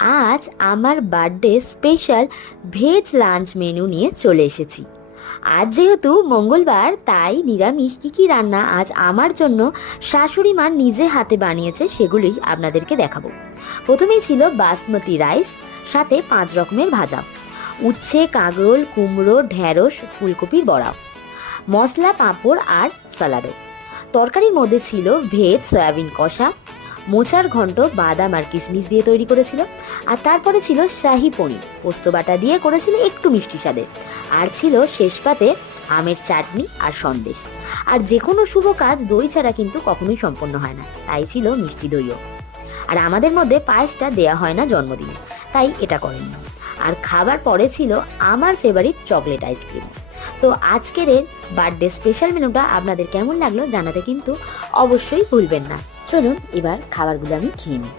আজ আমার birthday special veg lunch menu নিয়ে চলে এসেছি। আজ যেহেতু মঙ্গলবার, তাই নিরামিষ কী কী রান্না আজ আমার জন্য শাশুড়ি মা নিজে হাতে বানিয়েছে সেগুলোই আপনাদেরকে দেখাবো। প্রথমেই ছিল বাসমতি রাইস, সাথে 5 রকমের ভাজা, উচ্ছে, কাঁকরোল, কুমড়ো, ঢ্যাঁড়স, ফুলকপির বড়া, মশলা, পাঁপড় আর স্যালাডও। তরকারির মধ্যে ছিল ভেজ সয়াবিন কষা, মোচার ঘন্ট বাদাম আর কিশমিশ দিয়ে তৈরি করেছিল, আর তারপরে ছিল শাহি পনির পোস্ত বাটা দিয়ে করেছিল একটু মিষ্টি স্বাদের, আর ছিল শেষ পাতে আমের চাটনি আর সন্দেশ। আর যে কোনো শুভ কাজ দই ছাড়া কিন্তু কখনোই সম্পন্ন হয় না, তাই ছিল মিষ্টি দইও। আর আমাদের মধ্যে পায়েসটা দেয়া হয় না জন্মদিনে, তাই এটা করেনি। আর খাবার পরে ছিল আমার ফেভারিট চকলেট আইসক্রিম। তো আজকের এর বার্থডে স্পেশাল মেনুটা আপনাদের কেমন লাগলো জানাতে কিন্তু অবশ্যই ভুলবেন না। চলুন এবার খাবারগুলো আমি খেয়ে নিই।